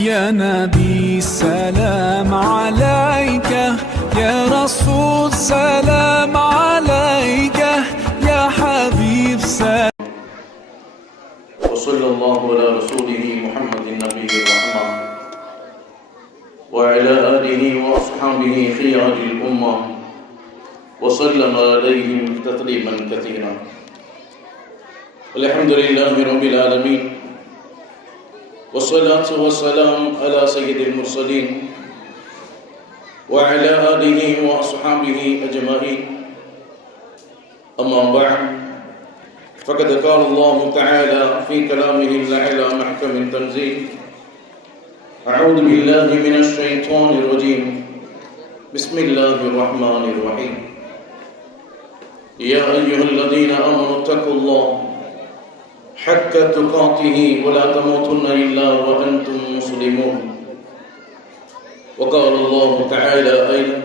يا نبي سلام عليك، يا رسول سلام عليك، يا حبيب سلام. وصلى الله على رسوله محمد النبي الرحمة وعلى آله وأصحابه خيار الأمة وسلم عليهم تسليما كثيرا. الحمد لله رب العالمين، والصلاة والسلام على سيد المرسلين وعلى آله وأصحابه أجمعين. أما بعد، فقد قال الله تعالى في كلامه الأعلى محكم التنزيل: أعوذ بالله من الشيطان الرجيم، بسم الله الرحمن الرحيم. يا أيها الذين آمنوا اتقوا الله حق تقاته ولا تموتن إلا وأنتم مسلمون. وقال الله تعالى أيضا: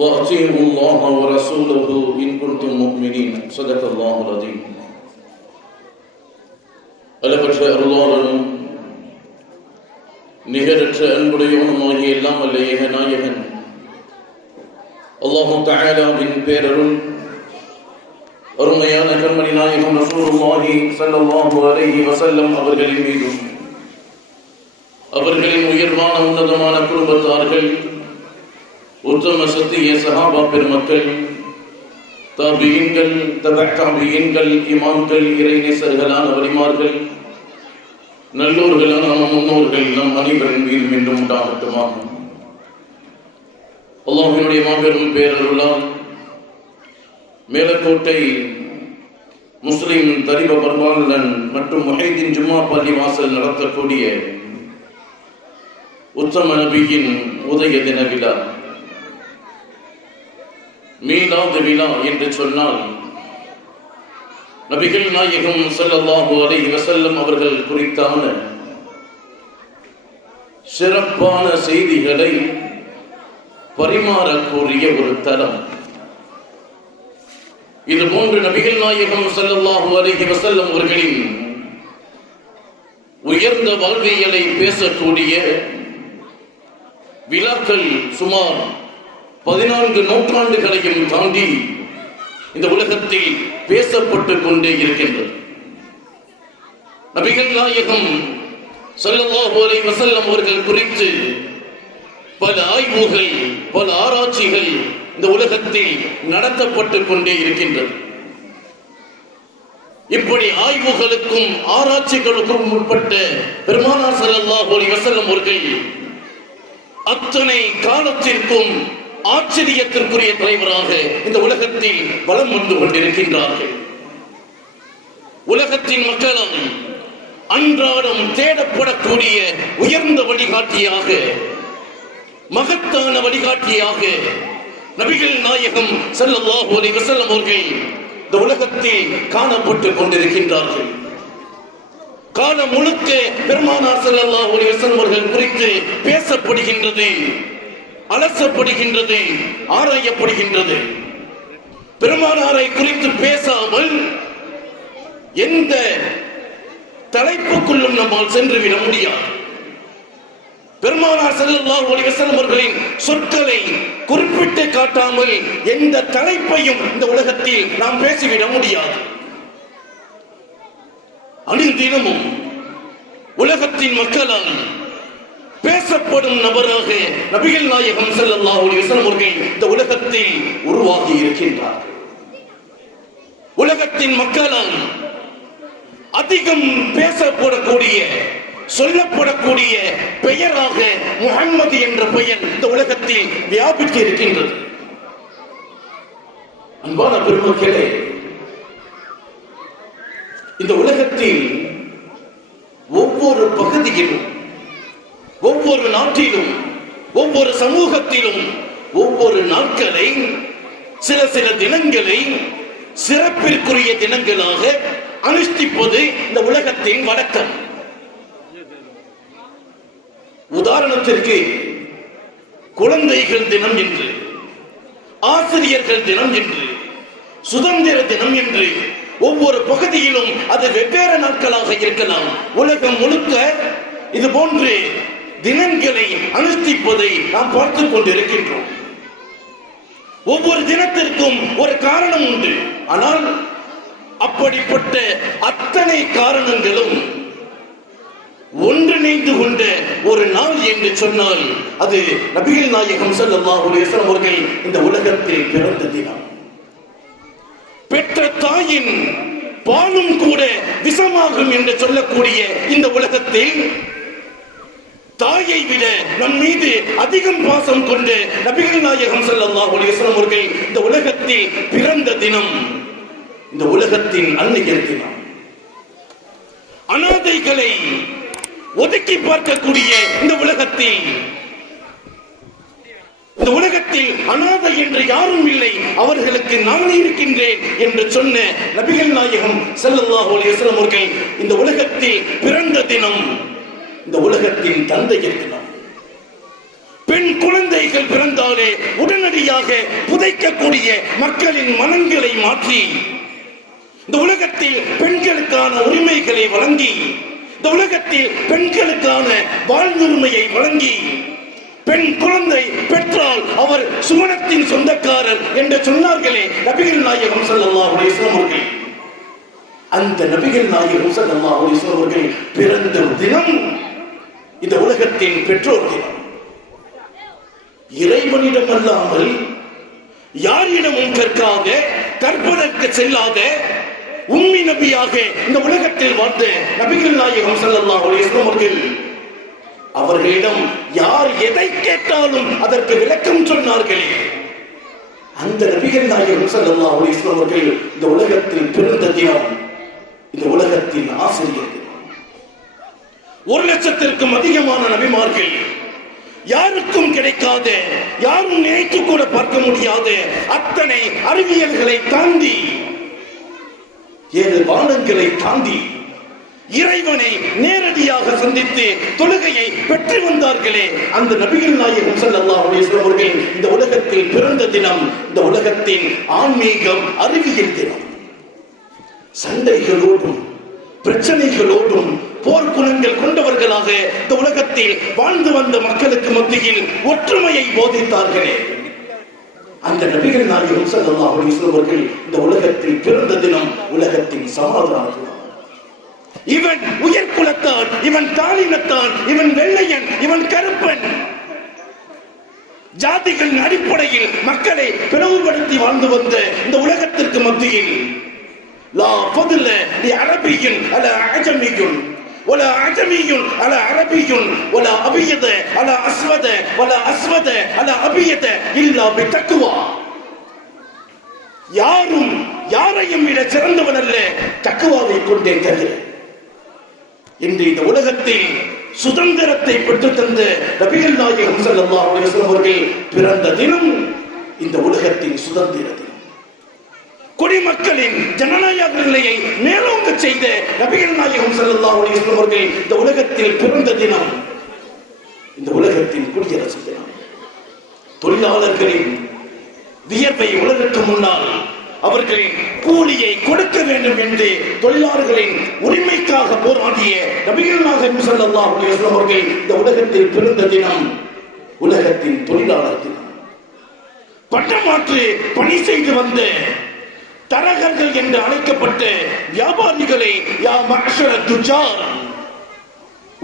وأطيعوا الله ورسوله إن كنتم مؤمنين. صدق الله العظيم. அளவற்ற அருளாளனும் நிகரற்ற அன்புடையவனுமாகிய எல்லாம் வல்ல ஏக நாயகன் அல்லாஹு தஆலாவின் பேரருள் அருமையான கண்மணி நாயகம் ரசூலுல்லாஹி ஸல்லல்லாஹு அலைஹி வஸல்லம் அவர்களின் மீதும் அவர்களின் உயர்வான உன்னதமான குடும்பத்தார்கள், உத்தம சத்திய சஹாபா பெருமக்கள், தாபியீன்கள், தபஅ இமாம்கள், இறைநேசர்களான வலிமார்கள், நல்லோர்களான நம் முன்னோர்கள் நம் அனைவரின் மீது மீண்டும் உண்டாகட்டுமாக. அல்லாஹ்வினுடைய மாபெரும் பேரருளால் மேலக்கோட்டை முஸ்லிம் தரிப பர்வானன் மற்றும் முஹைதீன் ஜும்மா பள்ளி வாசல் நடத்தக்கூடிய உத்தம நபியின் உதய தின விழா, மீலாது விழா என்று சொன்னால் நபிகள் நாயகம் ஸல்லல்லாஹு அலைஹி வஸல்லம் அவர்கள் குறித்தான சிறப்பான செய்திகளை பரிமாறக்கூடிய ஒரு தலம். இது போன்று நபிகள் நாயகம் ஸல்லல்லாஹு அலைஹி வஸல்லம் அவர்களின் உயர்ந்த வாழ்வியலை பேசக்கூடிய விழாக்கள் சுமார் 14 நூற்றாண்டுகளையும் தாண்டி இந்த உலகத்தில் பேசப்பட்டுக் கொண்டே இருக்கின்றது. நபிகள் நாயகம் ஸல்லல்லாஹு அலைஹி வஸல்லம் அவர்கள் குறித்து பல ஆய்வுகள், பல ஆராய்ச்சிகள் இந்த உலகத்தில் நடத்தப்பட்டுக் கொண்டே இருக்கின்றது. இப்படி ஆய்வுகளுக்கும் ஆராய்ச்சிகளுக்கும் உட்பட்ட பெருமானார் ஸல்லல்லாஹு அலைஹி வஸல்லம் அவர்கள் அத்தனை காலத்திற்கும் ஆச்சரியத்திற்குரிய தலைவராக இந்த உலகத்தில் வலம் வந்து கொண்டிருக்கின்றார்கள். உலகத்தின் மக்களால் அன்றாடம் தேடப்படக்கூடிய உயர்ந்த வழிகாட்டியாக, மகத்தான வழிகாட்டியாக நபிகள் நாயகம் ஸல்லல்லாஹு அலைஹி வஸல்லம் அவர்கள் இந்த உலகத்தில் காணப்பட்டுக் கொண்டிருக்கின்றார்கள். காலம் முழுக்க பெருமானார் ஸல்லல்லாஹு அலைஹி வஸல்லம் அவர்கள் குறித்து பேசப்படுகின்றது, அலசப்படுகின்றது, ஆராயப்படுகின்றது. பெருமானாரை குறித்து பேசாமல் எந்த தலைப்புக்குள்ளும் நம்மால் சென்று விட முடியாது. பெருமானார் ஸல்லல்லாஹு அலைஹி வஸல்லம் அவர்களின் சொற்களை குறிப்பிட்டு காட்டாமல் எந்த தலைப்பையும் இந்த உலகத்தில் நாம் பேசிவிட முடியாது. அனுதினமும் உலகத்தின் மக்களால் பேசப்படும் நபராக நபிகள் நாயகம் ஸல்லல்லாஹு அலைஹி வஸல்லம் அவர்கள் இந்த உலகத்தில் உருவாகி இருக்கின்றார்கள். உலகத்தின் மக்களால் அதிகம் பேசப்படக்கூடிய, சொல்லப்படக்கூடிய பெயராக முஹம்மது என்ற பெயர் இந்த உலகத்தில் வியாபித்து இருக்கின்றது. அன்பான பெருமக்களே, இந்த உலகத்தில் ஒவ்வொரு பகுதியிலும், ஒவ்வொரு நாட்டிலும், ஒவ்வொரு சமூகத்திலும் ஒவ்வொரு நாட்களை, சில சில தினங்களை சிறப்பிற்குரிய தினங்களாக அனுஷ்டிப்பது இந்த உலகத்தின் வழக்கம். உதாரணத்திற்கு குழந்தைகள் தினம் என்று, ஆசிரியர்கள் தினம் என்று, சுதந்திர தினம் என்று, ஒவ்வொரு பகுதியிலும் அது வெவ்வேறு நாட்களாக இருக்கலாம். உலகம் முழுக்க இது போன்று தினங்களை அனுஷ்டிப்பதை நாம் பார்த்துக் கொண்டிருக்கின்றோம். ஒவ்வொரு தினத்திற்கும் ஒரு காரணம் உண்டு. ஆனால் அப்படிப்பட்ட அத்தனை காரணங்களும் ஒன்றிணைந்து கொண்ட ஒரு நாள் என்று சொன்னால் அது நபிகள் நாயகம் ஸல்லல்லாஹு அலைஹி வஸல்லம் அவர்கள் இந்த உலகத்தில் பிறந்த தினம். பெற்ற தாயின் பாலும் கூட விஷமாகும் என்று சொல்லக்கூடிய இந்த உலகத்தில் தாயை விட நம் மீது அதிகம் பாசம் கொண்டு நபிகள் நாயகம் ஸல்லல்லாஹு அலைஹி வஸல்லம் அவர்கள் இந்த உலகத்தில் பிறந்த தினம், இந்த உலகத்தின் அன்னையர் தினம். அனாதைகளை ஒதுக்கி பார்க்கக்கூடிய இந்த உலகத்தில் அனாதை என்று யாரும் இல்லை, அவர்களுக்கு நான் இருக்கின்றேன் என்று சொன்ன நபிகள் நாயகம் ஸல்லல்லாஹு அலைஹி வஸல்லம் அவர்கள் இந்த உலகத்தில் பிறந்த தினம், இந்த உலகத்தின் தந்தையர் தினம். பெண் குழந்தைகள் பிறந்தாலே உடனடியாக புதைக்கக்கூடிய மக்களின் மனங்களை மாற்றி இந்த உலகத்தில் பெண்களுக்கான உரிமைகளை வழங்கி, இந்த உலகத்தில் பெண்களுக்கான வாழ்வுரிமையை வழங்கி, பெண் குழந்தை பெற்றால் அவர் சுவனத்தின் சொந்தக்காரர் என்று சொன்னார்களே நபிகள் நாயகம் ஸல்லல்லாஹு அலைஹி வஸல்லம் அவர்கள். அந்த நபிகள் நாயகம் ஸல்லல்லாஹு அலைஹி வஸல்லம் அவர்கள் பிறந்த தினம் இந்த உலகத்தின் பெற்றோர் தினம். இறைவனிடம் அல்லாமல் யாரிடமும் கற்காத, கற்பதற்கு செல்லாத உம்மி நபியாக இந்த உலகத்தில் வாழ்ந்த நபிகள் நாயகம் ஸல்லல்லாஹு அலைஹி வஸல்லம் அவர்கள், அவர்களிடம் யார் எதை கேட்டாலும் அதற்கு விளக்கம் சொன்னார்களே அந்த நபிகள் நாயகம் ஸல்லல்லாஹு அலைஹி வஸல்லம் அவர்கள் இந்த உலகத்தில் பிறந்த தினம், இந்த உலகத்தின் ஆசிரியர் தினம். 1,00,000க்கும் அதிகமான நபிமார்கள், யாருக்கும் கிடைக்காத, யாரும் நினைத்து கூட பார்க்க முடியாத அத்தனை அறிவியல்களை தாண்டி, 7 வானங்களை தாண்டி இறைவனை நேரடியாக சந்தித்து தொழுகையை பெற்று வந்தார்களே அந்த நபிகள் நாயகம் ஸல்லல்லாஹு அலைஹி வஸல்லம் அவர்கள் இந்த உலகத்தில் பிறந்த தினம், இந்த உலகத்தின் ஆன்மீகம் அறிவியல் தினம். சண்டைகளோடும் பிரச்சனைகளோடும் போர்க்குணங்கள் கொண்டவர்களாக இந்த உலகத்தில் வாழ்ந்து வந்த மக்களுக்கு மத்தியில் ஒற்றுமையை போதித்தார்களே அந்த நபிகள் நாயகம் ஸல்லல்லாஹு அலைஹி வஸல்லம் அவர்கள் இந்த உலகத்தில் பிறந்த தினம், உலகத்தின் சமாதான தினம். இவன் உயர் குலத்தான், இவன் தாளினத்தான், இவன் வெள்ளையன், இவன் கருப்பன், ஜாதிகளின் அடிப்படையில் மக்களை பிளவுபடுத்தி வாழ்ந்து வந்த இந்த உலகத்திற்கு மத்தியில் லா ஃபதுல லி அரபியின் அலா அஜமியின் ولا عجمي على عربي ولا أبيض على أسود ولا أسود على أبيض إلا بتقوى. யாரும் யாரையும் விட சிறந்தவன் அல்ல, தக்வாவை கொண்டே தவிர. இன்று இந்த உலகத்தில் சுதந்திரத்தை பெற்று தந்த நபிகள் நாயகம் ஸல்லல்லாஹு அலைஹி வஸல்லம் அவர்கள் பிறந்த தினம், இந்த உலகத்தின் சுதந்திர தினம். குடிமக்களின் ஜனநாயக நிலையை மேலோங்க செய்த நபிகள் நாயகம் ஸல்லல்லாஹு அலைஹி வஸல்லம் அவர்கள் இந்த உலகத்தில் பிறந்த தினம், இந்த உலகத்தின் குடியரசு தினம். தொழிலாளர்களின் வியர்வை உலகத்துக்கு முன்னால் அவர்களின் கூலியை கொடுக்க வேண்டும் என்று தொழிலாளர்களின் உரிமைக்காக போராடிய நபிகள் நாயகம் ஸல்லல்லாஹு அலைஹி வஸல்லம் அவர்கள் இந்த உலகத்தில் பிறந்த தினம், உலகத்தின் தொழிலாளர் தினம். பட்டமாற்று பணி செய்து வந்த தரகர்கள் என்று அழைக்கப்பட்ட வியாபாரிகளை, யா மஅஷர துஜார்,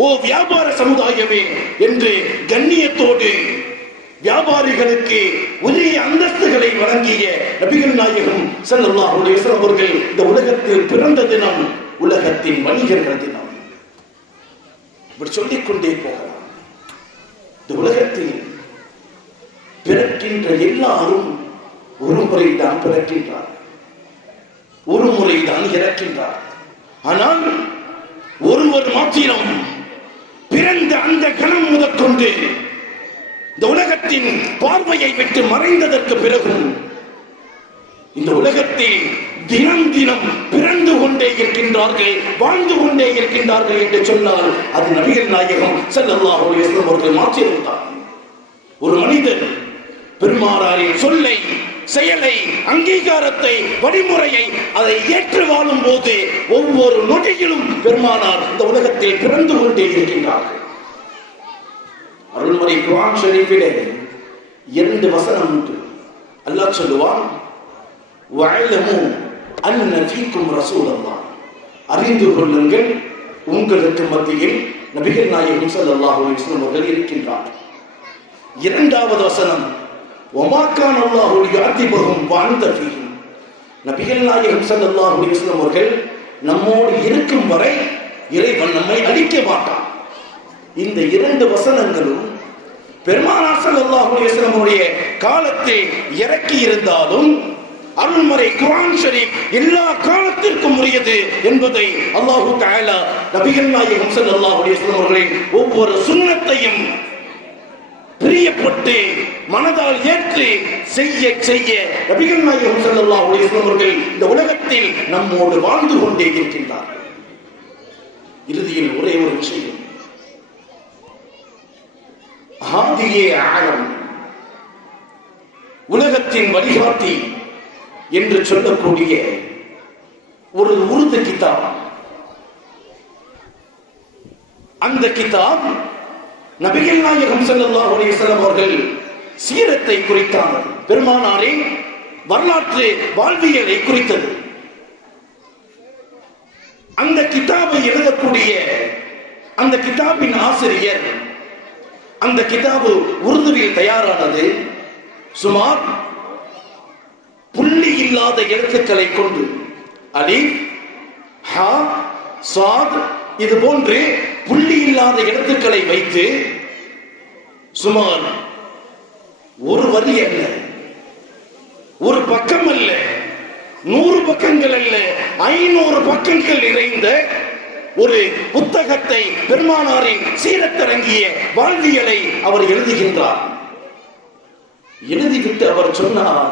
ஓ வியாபார சமுதாயமே என்று கண்ணியத்தோடு வியாபாரிகளுக்கு உரிய அந்தஸ்துகளை வழங்கிய நபிகள் நாயகம் ஸல்லல்லாஹு அலைஹி வஸல்லம் அவர்கள் இந்த உலகத்தில் பிறந்த தினம், உலகத்தின் வணிகர்கள் தினம். இப்படி சொல்லிக்கொண்டே போகலாம். இந்த உலகத்தில் பிறக்கின்ற எல்லாரும் ஒரு முறைதான் பிறக்கின்றார், ஒரு முறைதான் இறக்கின்றார். ஆனால் ஒருவர் மாத்திரம் பிறந்த அந்த கணம் முதற்கொண்டு இந்த உலகத்தின் பார்வையை விட்டு மறைந்ததற்கு பிறகும் இந்த உலகத்தில் தினம் தினம் பிறந்து கொண்டே இருக்கின்றார்கள், வாழ்ந்து கொண்டே இருக்கின்றார்கள் என்று சொன்னால் அது நபிகள் நாயகம் ஸல்லல்லாஹு அலைஹி வஸல்லம் அவர்கள் மாற்றியிருந்தார். ஒரு மனிதர் பெருமானாரின் சொல்லை செயலை, அங்கீகாரத்தை, வழிமுறையை அதை ஏற்று வாழும் போது ஒவ்வொரு நொடியிலும் பெருமானார் இந்த உலகத்தில் பிறந்து கொண்டே இருக்கின்றார்கள். அருள்மறை குர்ஆன் ஷரீஃபிலே 2 வசனம் உண்டு. அல்லாஹ் சொல்லுவான், வஅலமு அன்ன ஃபீக்கும் ரசூலல்லாஹ், அறிந்து கொள்ளுங்கள் உங்களுக்கு மத்தியில் நபிகள் நாயகம் ஸல்லல்லாஹு அலைஹி வஸல்லம் அவர்கள் இருக்கின்றார்கள். 2வது வசனம், வமா கான அல்லாஹு லியுஅதிபஹும் வஅன்த ஃபீஹிம், நபிகள் நாயகம் ஸல்லல்லாஹு அலைஹி வஸல்லம் அவர்கள் நம்மோடு இருக்கும் வரை இறைவன் நம்மை அழிக்க மாட்டான். இந்த 2 வசனங்களும் பெருமானார் ஸல்லல்லாஹு அலைஹி வஸல்லம் அவருடைய காலத்தில் இறக்கி இருந்தாலும் அருள்மறை குர்ஆன் ஷரீஃப் எல்லா காலத்திற்கும் உரியது என்பதை அல்லாஹ் தஆலா நபிகள் நாயகம் ஸல்லல்லாஹு அலைஹி வஸல்லம் அவர்களின் ஒவ்வொரு சுன்னத்தையும் பிரியப்பட்டு மனதால் ஏற்று செய்ய செய்ய நபிகள் நாயகம் ஸல்லல்லாஹு அலைஹி வஸல்லம் அவர்கள் இந்த உலகத்தில் நம்மோடு வாழ்ந்து கொண்டே இருக்கின்றார்கள். இறுதியில் ஒரே ஒரு விஷயம், ஹாதியே ஆலம், உலகத்தின் வழிகாட்டி என்று சொல்லக்கூடிய ஒரு உருது கிதாப். அந்த கிதாப் நபிகள் நாயகம் ஸல்லல்லாஹு அலைஹி வஸல்லம் அவர்கள் சீரத்தை குறித்தார்கள், பெருமானாரின் வரலாற்று வாழ்வியலை குறித்தது. அந்த கிதாபை எழுதக்கூடிய அந்த கிதாபின் ஆசிரியர், அந்த கிதாபு உருதுவில் தயாரானது சுமார் புள்ளி இல்லாத எழுத்துக்களை கொண்டு, அலிஃப், ஹா, சாத் இது போன்று புள்ளி இல்லாத எழுத்துக்களை வைத்து சுமார் ஒரு வரி அல்ல, ஒரு பக்கம் அல்ல, 100 பக்கங்கள் அல்ல, 500 பக்கங்கள் நிறைந்த ஒரு புத்தகத்தை, பெருமானாரின் சீரத்தரங்கிய வாழ்வியலை அவர் எழுதுகின்றார். எழுதிவிட்டு அவர் சொன்னார்,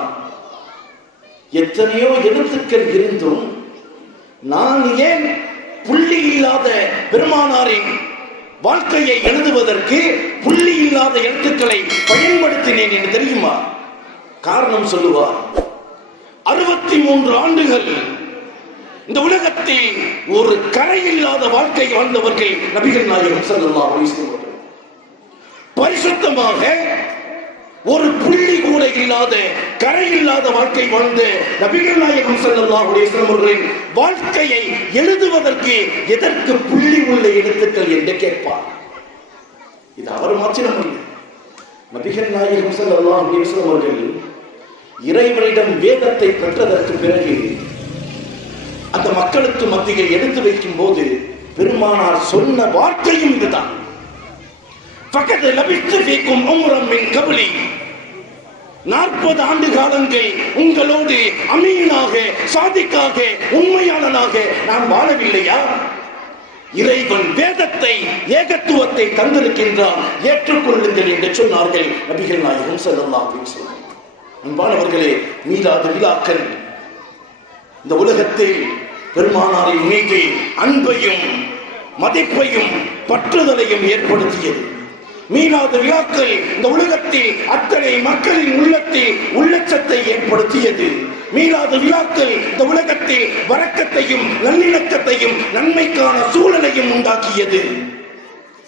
எத்தனையோ எழுத்துக்கள் இருந்தும் நான் ஏன் புள்ளி இல்லாத பெருமானாரின் வாழ்க்கையை எழுதுவதற்கு புள்ளி இல்லாத எழுத்துக்களை பயன்படுத்தினேன் என்று தெரியுமா? காரணம் சொல்லுவார், 63 ஆண்டுகள் இந்த உலகத்தில் ஒரு கரை இல்லாத வாழ்க்கை வாழ்ந்தவர்கள் நபிகள் நாயகம் ஸல்லல்லாஹு அலைஹி வஸல்லம். பரிசுத்தமாக ஒரு புள்ளி கூட இல்லாத கரை இல்லாத வாழ்க்கை வாழ்ந்த நபிகள் நாயகம் ஸல்லல்லாஹு அலைஹி வஸல்லம் அவர்களின் வாழ்க்கையை எழுதுவதற்கு எதற்கு புள்ளி உள்ள எழுத்துக்கள் என்று கேட்பார். இது அவர் மாத்திரம் இல்லை, நபிகள் நாயகம் ஸல்லல்லாஹு அலைஹி வஸல்லம் அவர்கள் இறைவனிடம் வேதத்தை பெற்றதற்கு பிறகு அந்த மக்களுக்கு மத்தியில் எடுத்து வைக்கும் போது பெருமானார் சொன்ன வார்த்தையும் இதுதான், ஃபகத் லபிஸ்து ஃபீக்கும் உம்ரம் மின் கப்லி, 40 ஆண்டு காலங்கள் உங்களோடு அமீனாக, சாதிக்காக, உண்மையாளனாக நான் வாழவில்லையா? இறைவன் வேதத்தை, ஏகத்துவத்தை தந்திருக்கின்றான், ஏற்றுக்கொள்ளுங்கள் என்று சொன்னார்கள் நபிகள் நாயகம் ஸல்லல்லாஹு அலைஹி வஸல்லம். அன்பானவர்களே, மீலாது விழாக்கள் இந்த உலகத்தில் பெருமானாரின் மீது அன்பையும் மதிப்பையும் பற்றுதலையும் ஏற்படுத்தியது. மீலாது விழாக்கள் இந்த உலகத்தில் அத்தனை மக்களின் உள்ளத்தில் உள்ளச்சத்தை ஏற்படுத்தியது. மீலாது விழாக்கள் இந்த உலகத்தில் வரக்கத்தையும் நல்லிணக்கத்தையும் நன்மைக்கான சூழலையும் உண்டாக்கியது.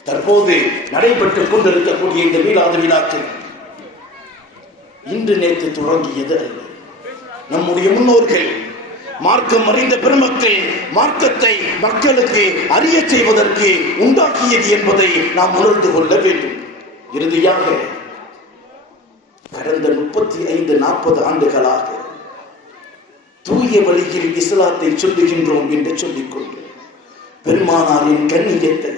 தற்போது நடைபெற்றுக் கொண்டிருக்கக்கூடிய இந்த மீலாது விழாக்கள் இன்று நேற்று தொடங்கியது அல்ல. நம்முடைய முன்னோர்கள், மார்க்கம் அறிந்த பெருமக்கள் மார்க்கத்தை மக்களுக்கு அறிய செய்வதற்கு உண்டாக்கியது என்பதை நாம் உணர்ந்து கொள்ள வேண்டும். இறுதியாக கடந்த 35-40 ஆண்டுகளாக தூய வழியில் இஸ்லாத்தை சொல்லுகின்றோம் என்று சொல்லிக்கொண்டு பெருமானாரின் கண்ணியத்தை,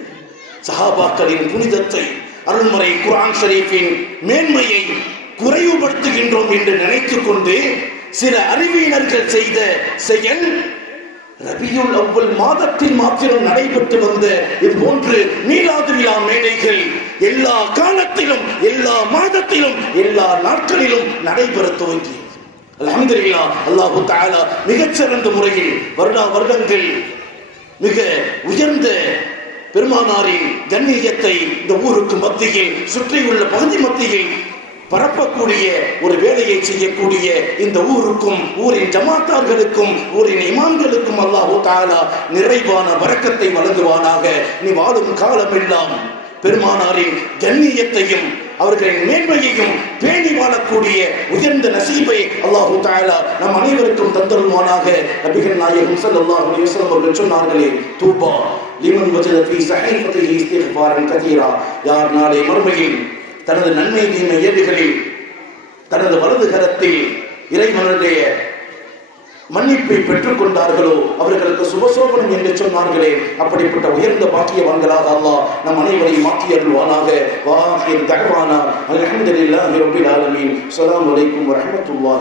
சஹாபாக்களின் புனிதத்தை, அருள்மறை குர்ஆன் ஷரீஃபின் மேன்மையை குறைவுபடுத்துகின்றோம் என்று நினைத்துக் கொண்டு சில அறிவியலர்கள் செய்த செயல், ரபியுல் அவ்வல் மாதத்தில் மாத்திரம் நடைபெற்று வந்த இது போன்று மீலாது விழா மேடைகள் எல்லா காலத்திலும், எல்லா மாதத்திலும், எல்லா நாட்களிலும் நடைபெற துவங்கியது. அல்ஹம்துலில்லாஹ், அல்லாஹ் தஆலா மிகச்சிறந்த முறையில் வருடங்கள் மிக உயர்ந்த பெருமானாரின் கண்ணியத்தை இந்த ஊருக்கு மத்தியில், சுற்றியுள்ள பகுதி மத்தியில் பரப்பக்கூடிய ஒரு வேலையை செய்யக்கூடிய இந்த ஊருக்கும் ஊரின் ஜமாத்தார்களுக்கும் ஊரின் இமாம்களுக்கும் அல்லாஹ் தஆலா நிறைவான பரக்கத்தை வழங்குவானாக. நீ வாழும் காலமெல்லாம் பெருமானாரின் கண்ணியத்தையும் அவர்களின் மேன்மையையும் பேணி வாழக்கூடிய உயர்ந்த நசீபை அல்லாஹ் தஆலா நம் அனைவருக்கும் தந்தருள்வானாக. நபிகள் நாயகம் ஸல்லல்லாஹு அலைஹி வஸல்லம் அவர்கள் சொன்னார்களே, தூபா லிமன் வஜத ஃபீ ஸஹீஃபத்திஹி இஸ்திக்ஃபாரன் கதீரா. யார் நாளை மறுமையில் தனது நன்மை தீமை ஏடுகளில் தனது வலது கரத்தில் இறைவனுடைய மன்னிப்பை பெற்றுக் கொண்டார்களோ அவர்களுக்கு சுபசோபனம் என்று சொன்னார்களே, அப்படிப்பட்ட உயர்ந்த பாக்கியவான்களாக அல்லாஹ் நம் அனைவரையும் மாற்றி அருள்வானாக. வாஹிர் தஅவானா அல்ஹம்துலில்லாஹி ரப்பில் ஆலமீன். அஸ்ஸலாமு அலைக்கும் வரஹ்மத்துல்லாஹி